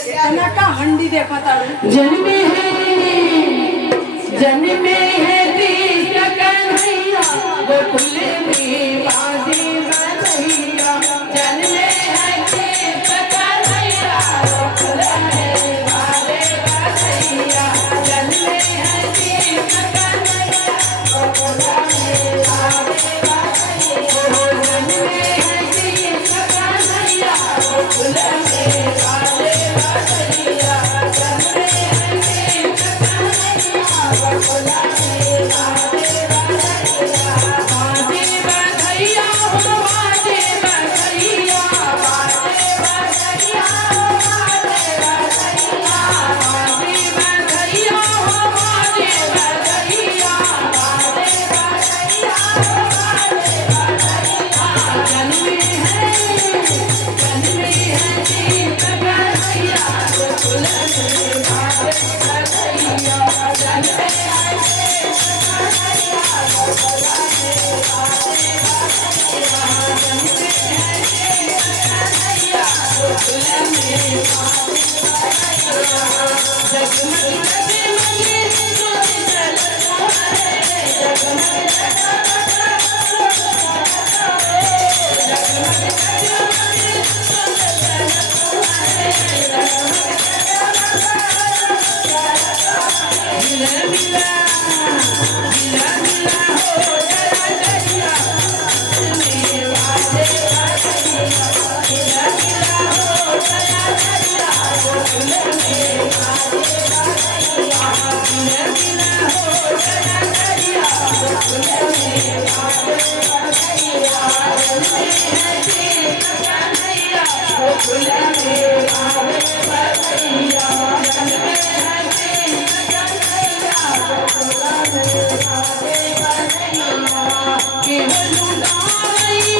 इतना का हंडी देखा था जन्मे है तीस कन्हैया गोकुल में बाजे बधैया जन्मे है तीस कन्हैया गोकुल में बाजे बधैया जन्मे है तीस कन्हैया गोकुल में बाजे बधैया जन्मे है तीस कन्हैया गोकुल में बाजे बधैया जन्मे है तीस कन्हैया गोकुल में बाजे बधैया बाजे बधैया हो बाजे बधैया बाजे बधैया हो बाजे बधैया बाजे बधैया हो बाजे बधैया बाजे बधैया हो बाजे बधैया जन्मे है तीस कन्हैया गोकुल में बाजे बधैया जन्मे है तीस कन्हैया गोकुल में बाजे बधैया जन्मे है तीस कन्हैया गोकुल में बाजे बधैया जगमग जगमग ज्योति जलत है जगमग जगमग जगमग जगमग ज्योति जलत है जगमग मिला मिला मिला मिला हो जरा जरिया में बाजे बधैया मिला मिला हो जरा जरिया गोकुल में बाजे बधैया मिला मिला हो जरा जरिया गोकुल में बाजे बधैया जन्मे है तीस कन्हैया गोकुल में बाजे बधैया जन्मे है तीस कन्हैया गोकुल में बाजे बधैया केवल गाई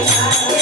लागे